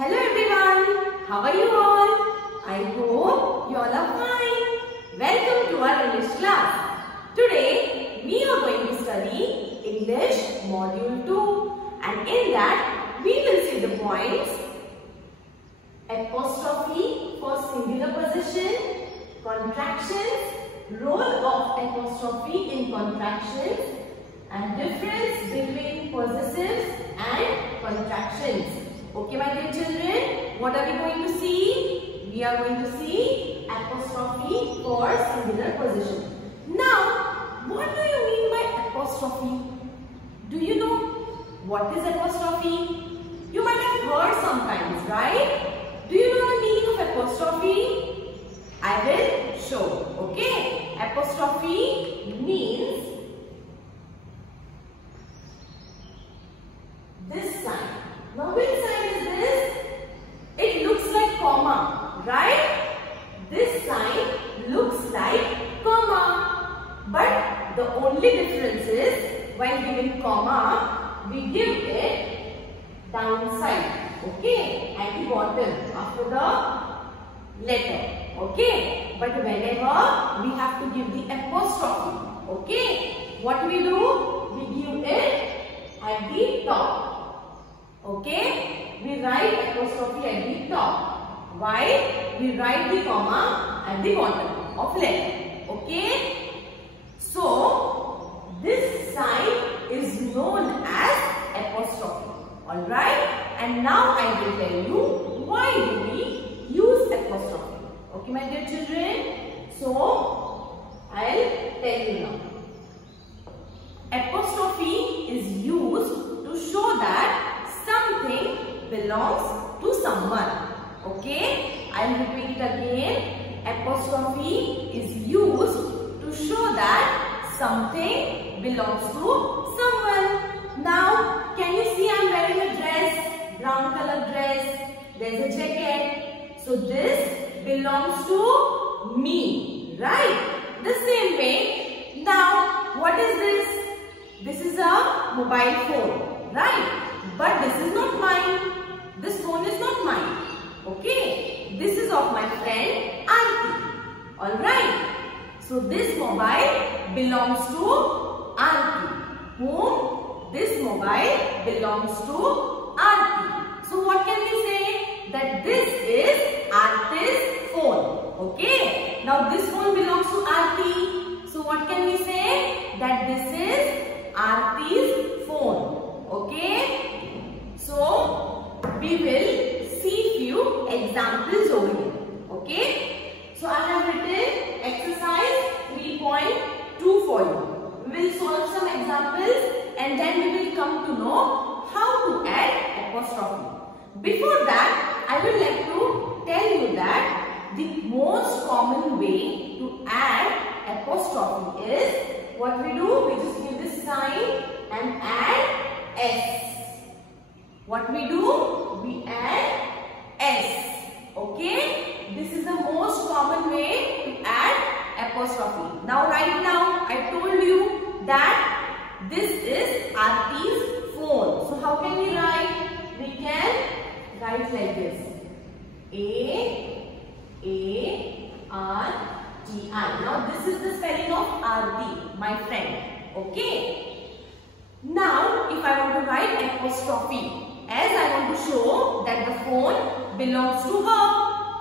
Hello everyone, how are you all? I hope you all are fine. Welcome to our English class. Today we are going to study English Module 2 and in that we will see the points apostrophe for singular possession, contractions, role of apostrophe in contractions and difference between possessives and contractions. Okay, my dear children, what are we going to see? We are going to see apostrophe for singular possession. Now, what do you mean by apostrophe? Do you know what is apostrophe? You might have heard sometimes, right? Do you know the meaning of apostrophe? I will show. Okay, apostrophe means this sign. Now, which sign is this? It looks like comma, right? This sign looks like comma. But the only difference is while giving comma, we give it downside, okay, at the bottom after the letter, okay. But whenever we have to give the apostrophe, okay, what we do? We give it at the top. Okay, we write apostrophe at the top. Why? We write the comma at the bottom of letter. Okay. So this sign is known as apostrophe. Alright. And now I will tell you why do we use apostrophe. Okay, my dear children. So I'll tell you now. Apostrophe is used to show that something belongs to someone. Okay, I will repeat it again. Apostrophe is used to show that something belongs to someone. Now, can you see I am wearing a dress, brown color dress. There is a jacket. So this belongs to me, right? The same way. Now, what is this? This is a mobile phone, right? But this is not mine. This phone is not mine. Okay. This is of my friend Auntie. Alright. So this mobile belongs to Auntie. Whom? This mobile belongs to Auntie. So what can we say? That this is Auntie's phone. Okay. Now this phone belongs to Auntie. So what can we say? That this is Auntie's phone. Okay. So, we will see few examples over here. Okay. So, I have written exercise 3.2 for you. We will solve some examples and then we will come to know how to add apostrophe. Before that, I would like to tell you that the most common way to add apostrophe is what we do. We just give this sign and add S. What we do? We add S. Okay? This is the most common way to add apostrophe. Now, right now, I told you that this is Aarti's phone. So, how can we write? We can write like this. A-R-T-I. Now, this is the spelling of Aarti, my friend. Okay? Now, if I want to write apostrophe, as I want to show that the phone belongs to her.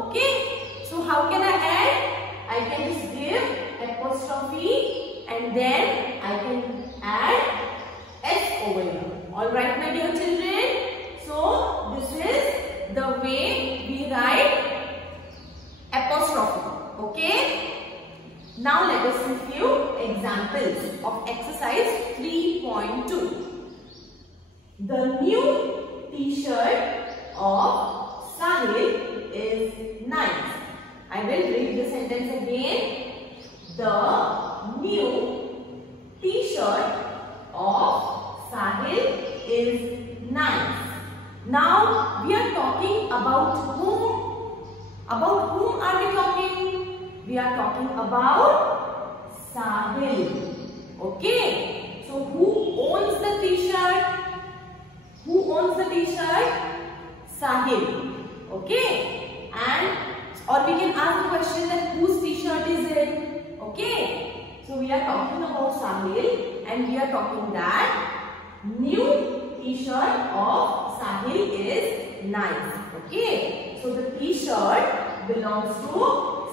Okay. So how can I add? I can just give apostrophe and then I can add S over here. Alright, my dear children. So this is the way we write apostrophe. Okay. Now let us see few examples of exercise 3.2. The new T-shirt of Sahil is nice. I will read the sentence again. The new T-shirt of Sahil is nice. Now we are talking about whom? About whom are we talking? We are talking about Sahil. Okay. So who owns the T-shirt? Who owns the T-shirt? Sahil. Okay, and or we can ask the question that whose t-shirt is it? Okay, so we are talking about Sahil and we are talking that new t-shirt of Sahil is nice. Okay, so the t-shirt belongs to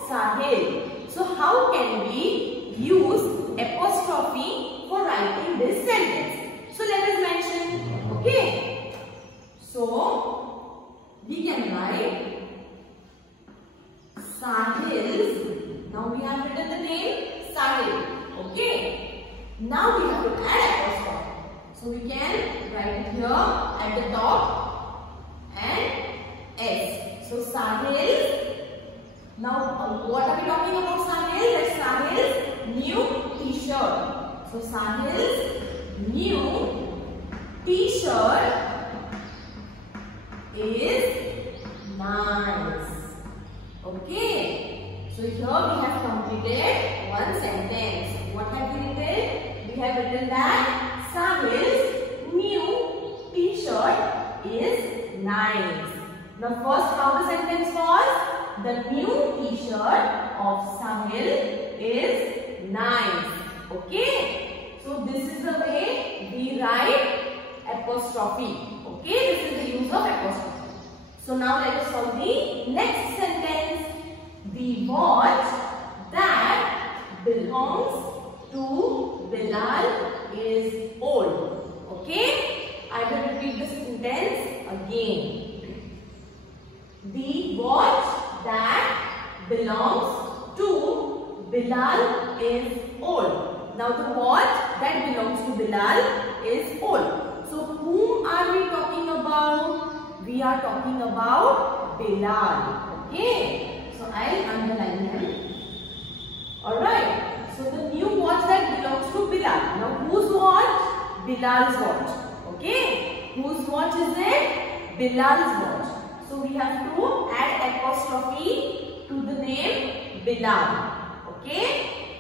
Sahil. So how can we use apostrophe for writing this sentence? So let us mention. Okay, so we can write Sahil's. Now we have written the name Sahil. Okay, now we have to add apostrophe. So we can write it here at the top and S. So Sahil. Now what are we talking about Sahil? That's Sahil's new t-shirt. So Sahil's new t-shirt is nice. Okay. So here we have completed one sentence. What have we written? We have written that Sahil's new t-shirt is nice. Now first how the sentence was? The new t-shirt of Sahil is nice. Okay. So this is the way we write apostrophe. Okay. This is the use of apostrophe. So now let us solve the next sentence. The watch that belongs to Bilal is old. Okay. I will repeat this sentence again. The watch that belongs to Bilal is old. Now the watch that belongs to Bilal is old. So whom are we talking about? We are talking about Bilal. Okay. So I'll underline him. Alright. So the new watch that belongs to Bilal. Now whose watch? Bilal's watch. Okay. Whose watch is it? Bilal's watch. So we have to add apostrophe to the name Bilal. Okay.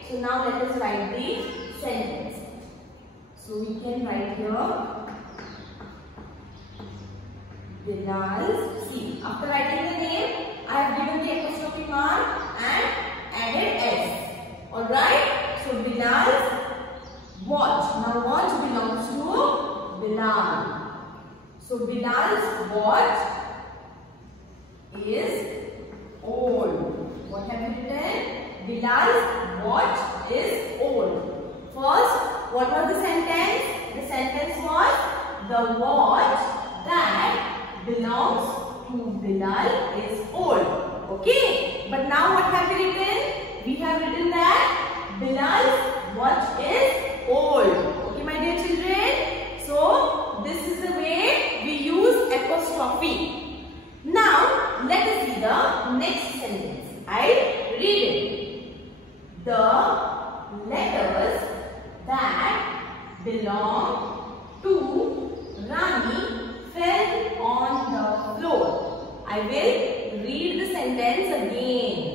So now let us write the sentence. So we can write here Bilal's. See, after writing the name, I have given the apostrophe mark and added S. Alright. So Bilal's watch. Now watch belongs to Bilal. So Bilal's watch is old. What have you written? Bilal's watch is old. First, what was the sentence? The sentence was the watch that belongs to Bilal is old. Okay. But now what have we written? We have written that Bilal's watch is old. Okay, my dear children. So this is the way we use apostrophe. Now, let us see the next sentence. I read it. The letters that belong to Rani fell on the floor. I will read the sentence again.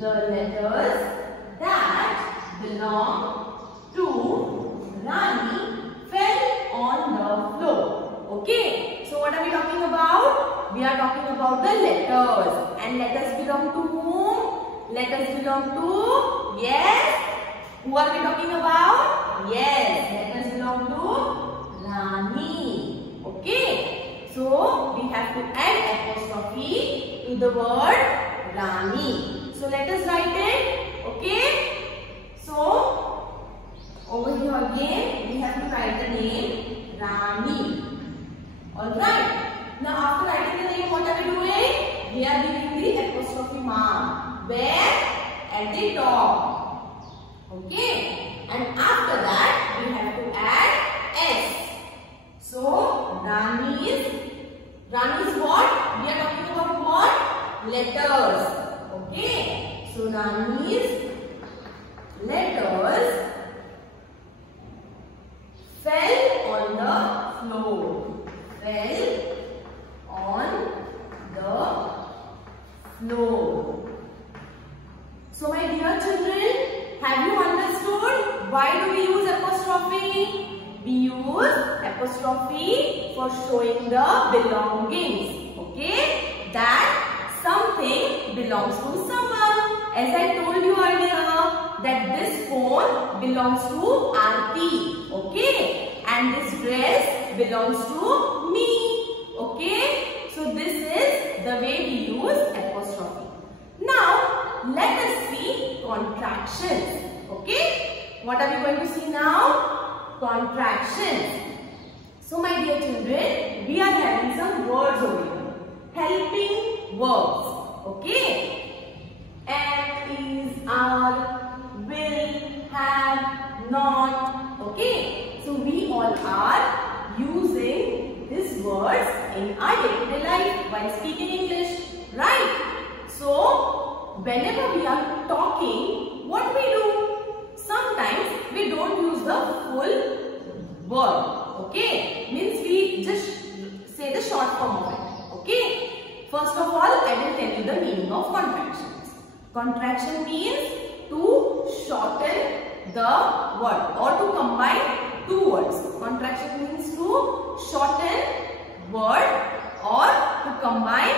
The letters that belong to Rani fell on the floor. Okay. So what are we talking about? We are talking about the letters. And letters belong to whom? Letters belong to, yes. Who are we talking about? Yes, letters belong to Rani. Okay. So we have to add apostrophe to the word Rani. So let us write it. Okay. So over here again we have to write the name Rani. Alright. Now after writing the name, what are we doing? We are giving the apostrophe mark. Where? At the top. Okay. And after that, we have to add S. So Rani's what? We are talking about what? Letters. Okay. So Rani's letters fell on the floor. Fell on the floor. So my dear children, have you understood why do we use apostrophe? We use apostrophe for showing the belongings. belongs to someone. As I told you earlier that this phone belongs to Aarti, okay, and this dress belongs to me, okay. So this is the way we use apostrophe. Now let us see contractions, okay. What are we going to see now? Contractions. So my dear children, we are having some words over here. Helping verbs, okay. Am, is, are, will, have, not, okay. So we all are using these words in our day-to-day life while speaking English, right? So whenever we are talking, what we do? Sometimes we don't use the full word, okay. Means we just say the short form of it, okay. First of all, I will tell you the meaning of contractions. Contraction means to shorten the word or to combine two words. Contraction means to shorten word or to combine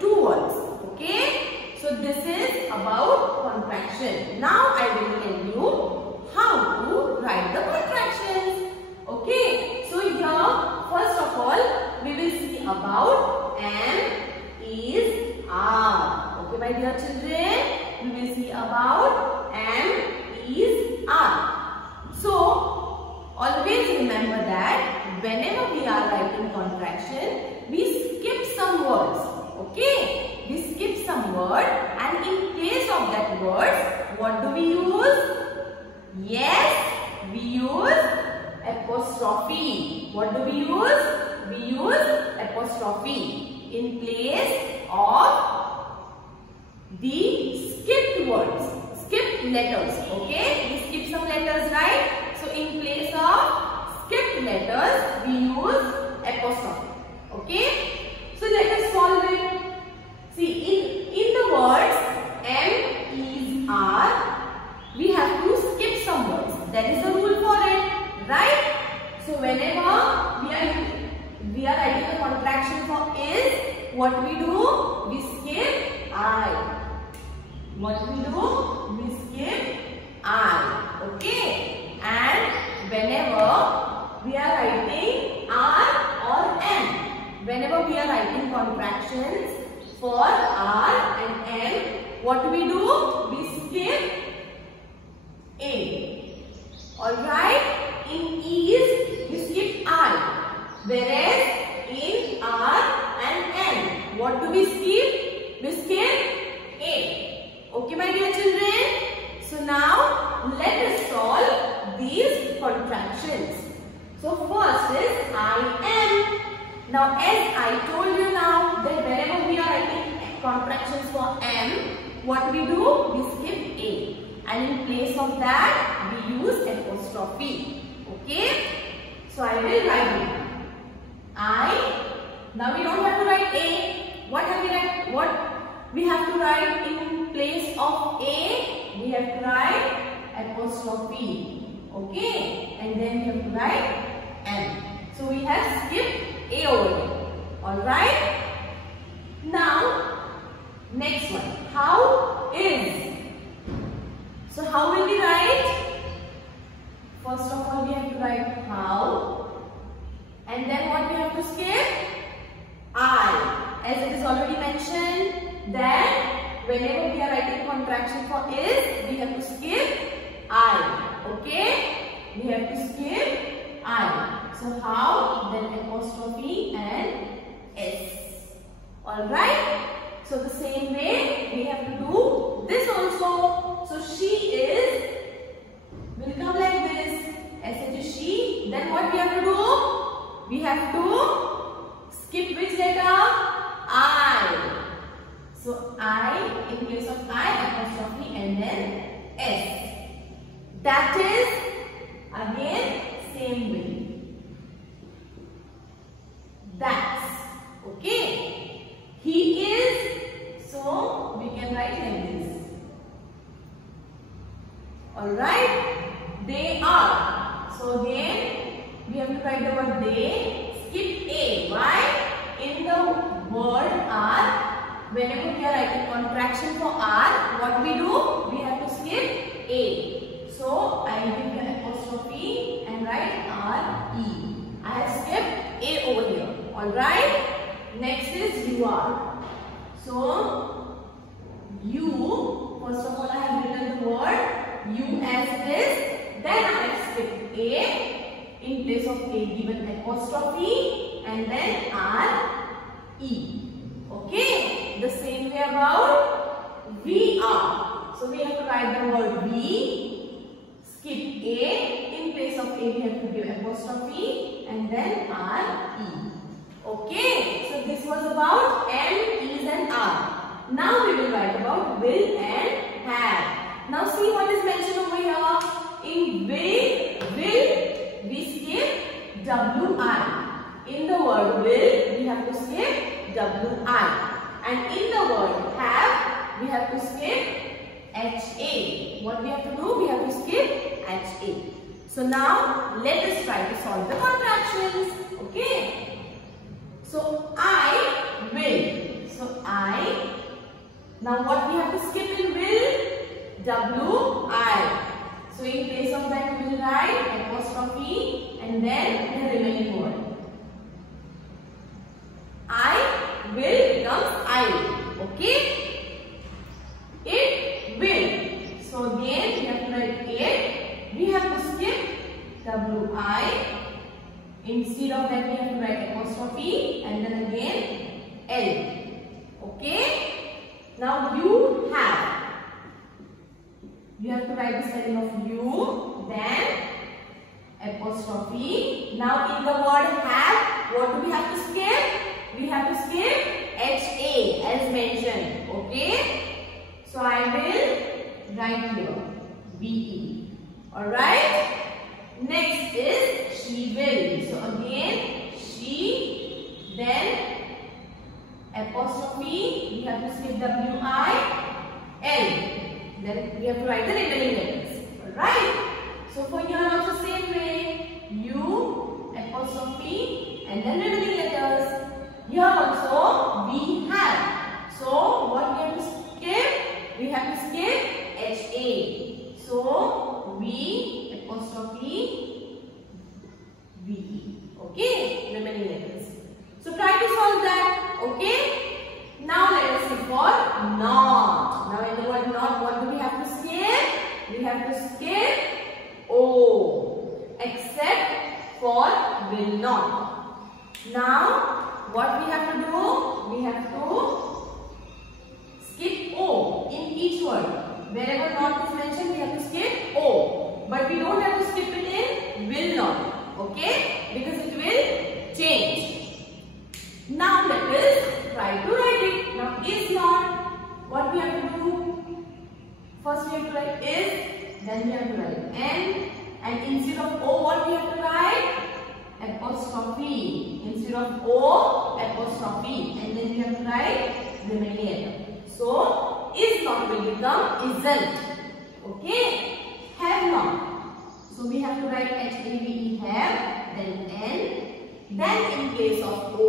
two words. Okay. So this is about contraction. Now I will tell you how to write the contractions. Okay. So here first of all we will see about am, is, are. Okay, my dear children, we will see about am, is, are. So, always remember that whenever we are writing contraction, we skip some words. Okay, we skip some word, and in place of that word, what do we use? Yes, we use apostrophe. What do we use? We use apostrophe in place of the skipped words, skipped letters, okay. We skip some letters, right? So in place of skipped letters, we use apostrophe, okay. So let us solve it. See, in the words am, is, are, we have to skip some words. There is a rule for it, right? So whenever we are writing a contraction for is, what we do? We skip I. What we do? We skip I. Okay. And whenever we are writing are or am, whenever we are writing contractions for are and am, what do we do? We skip a. Alright. In is, we skip I. Whereas in are and am, what do we skip? We skip a. Okay, my dear children. So now let us solve these contractions. So first is I am. Now as I told you now that whenever we are writing contractions for am, what we do? We skip a. And in place of that, we use apostrophe. Okay. So I will write it. I. Now we don't have to write a. What have we write? What we have to write in place of a? We have to write apostrophe. Okay. And then we have to write am. So we have skipped a over here. Alright. Now next one. How is. So how will we write? First of all we have to write how. And then what we have to skip? I. As it is already mentioned that whenever we are writing contraction for is, we have to skip I. Okay? We have to skip I. So how? Then apostrophe and S. Alright? So the same way we have to do this also. So she is will come like this. As it is she. Then what we have to do? We have to skip which letter? I. So I, in place of I, apostrophe and then S. That is again same way. That's. Okay. He is. So we can write like this. Alright. They are. So again we have to write the word they. Skip a. Why? In the word are, whenever we are writing contraction for R, what we do? We have to skip A. So I give the apostrophe and write R-E. I have skipped A over here. Alright. Next is UR. So U, first of all I have written the word U as this. Then I have skipped A. In place of A given apostrophe and then R-E. Okay. The same way about VR. So we have to write the word V. Skip A. In place of A we have to give apostrophe and then R-E. Okay. So this was about M, E's and R. Now we will write about will and have. Now see what is mentioned over here. In will we skip W-I. In the word will we have to skip W-I. And in the word have we have to skip H-A. What we have to do? We have to skip H-A. So now let us try to solve the contractions. Okay. So I will. So I. Now what we have to skip in will? W-I. So in place of that we will write apostrophe and then the remaining word. I will becomes I. Okay. It will. So again we have to write it. We have to skip W-I. Instead of that we have to write apostrophe and then again L. Okay. Now you have. You have to write the spelling of you, then apostrophe. Now in the word have, what do we have to skip? We have to skip H-A as mentioned. Okay. So I will write here V-E. Alright. Next is she will. So again she, then apostrophe. We have to skip W-I-L. Then we have to write the remaining letters. Alright. So for here also same way. U, apostrophe and then remaining letters. Here also we have. So what we have to skip? We have to skip H-A. So V, apostrophe, V-E. Okay. Remaining letters. So try to solve that. Okay. Now let us see for not. Now in the word not, what do we have to skip? We have to skip O. Except for will not. Now what we have to do? We have to skip O in each word. Wherever not is mentioned, we have to skip O. But we don't have to skip it in will not. Okay? Because it will change. Now let us try to write it. Now is not. What we have to do? First we have to write is, then we have to write N, and instead of O what we have to write? Apostrophe. Instead of O, apostrophe, and then we have to write remaining letter. So is not will become isn't. Okay? Have not. So we have to write H-A-V-E have, then N. Then in place of O,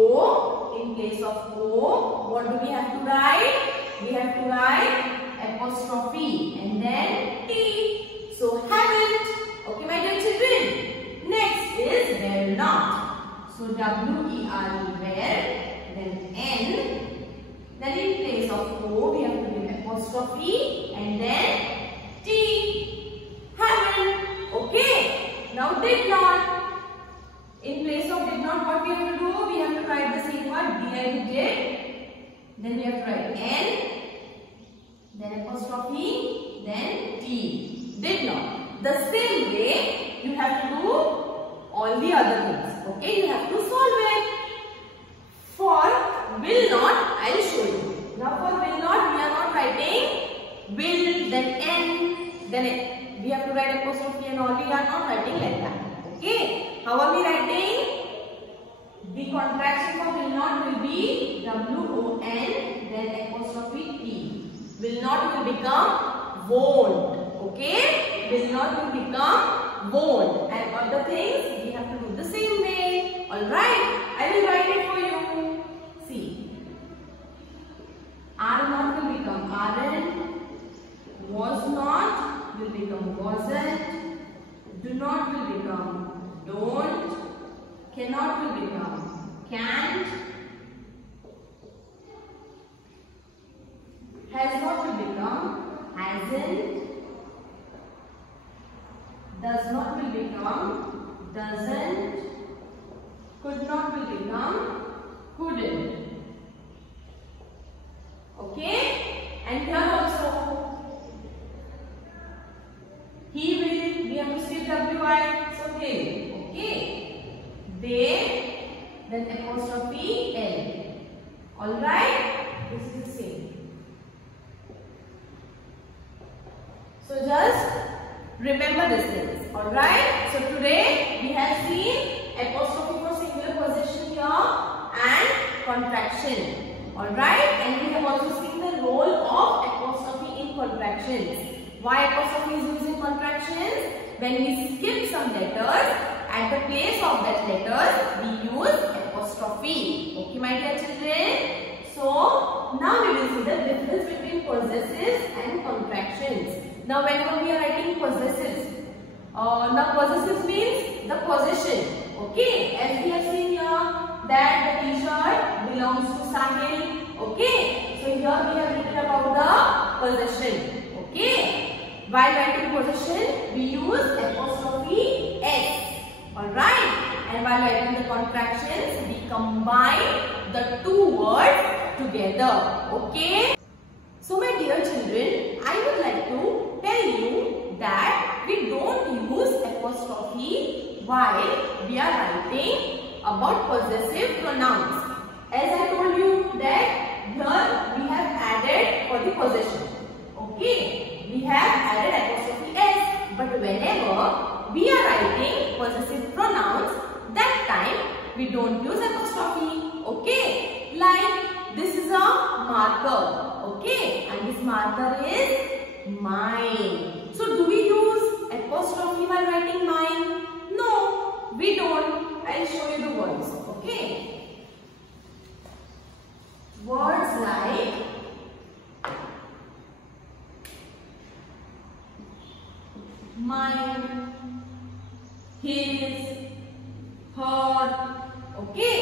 what do we have to write? We have to write apostrophe and then T. So haven't. Okay, my dear children. Next is will not. So W-E-R-E where, then N. Then in place of O, we have to give apostrophe and then T. Haven't. Okay. Now did not. In place of did not, what we have to do? We have to write the same word, did. Then we have to write N, then apostrophe, then T. Did not. The same way you have to do all the other things. Okay, you have to solve it. For will not, I will show you. Now for will not, we are not writing will, then N, then we have to write apostrophe and all. We are not writing like that. Okay. How are we writing? The contraction for will not will be W-O-N, then apostrophe T. Will not will become won't. Okay? Will not will become won't. And other things we have to do the same way. Alright? I will write it for you. See. I cannot will become can't, has not will become hasn't, does not will become doesn't, could not will become couldn't. Okay, and here also he will, we have to skip WI, so they, okay, they, then apostrophe L. Alright, this is the same. So just remember these things. Alright, so today we have seen apostrophe for singular possession here and contraction. Alright, and we have also seen the role of apostrophe in contractions. Why apostrophe is used in contractions? When we skip some letters, at the place of that letters, we use apostrophe. Okay, my dear children? So, now we will see the difference between possessives and contractions. Now, whenever we are writing possessives, now possessives means the possession. Okay, as we have seen here, that the t-shirt belongs to Sahil. Okay, so here we have written about the possession. Okay, while writing possession, we use apostrophe S. Alright, and while writing the contractions, we combine the two words together. Okay, so my dear children, I would like to tell you that we don't use apostrophe while we are writing about possessive pronouns. As I told you that here we have added for the possession. Okay, we have added apostrophe S, but whenever we are writing possessive pronouns, that time we don't use apostrophe. Okay, like this is a marker. Okay, and this marker is mine. So do we use apostrophe while writing mine? No, we don't. I'll show you the words. Okay, words like mine, his, her. Okay,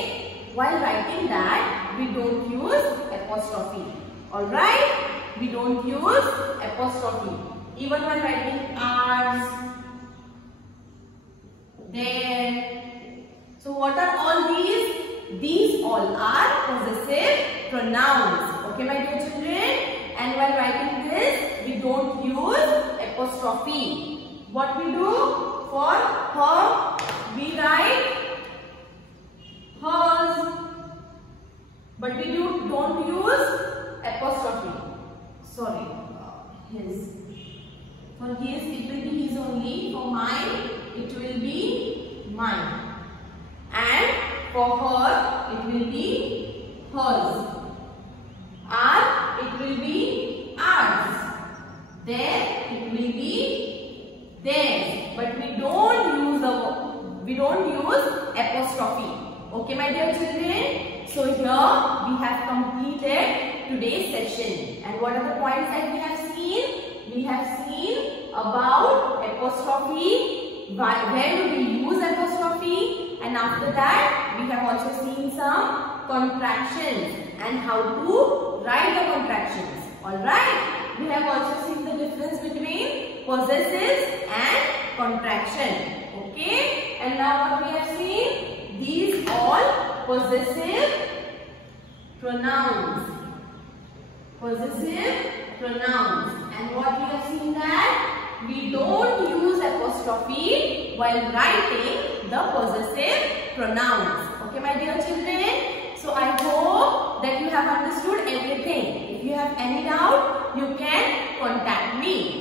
while writing that, we don't use apostrophe. Alright, we don't use apostrophe. Even while writing ours, their. So what are all these? These all are possessive pronouns. Okay, my dear children? And while writing this, we don't use apostrophe. What we do? For her, we write hers. But we don't use apostrophe. Sorry, his. For his, it will be his only. For mine, it will be mine. And for her, it will be hers. Our, it will be ours. Their, it will be theirs. But we don't use apostrophe. Okay, my dear children? So here we have completed today's session. And what are the points that we have seen? We have seen about apostrophe, where do we use apostrophe, and after that we have also seen some contractions and how to write the contractions. Alright, we have also seen the difference between possessives and contraction. Okay, and now what we have seen? These all possessive pronouns. Possessive pronouns. And what we have seen that we don't use apostrophe while writing the possessive pronouns. Okay, my dear children? So I hope that you have understood everything. If you have any doubt, you can contact me.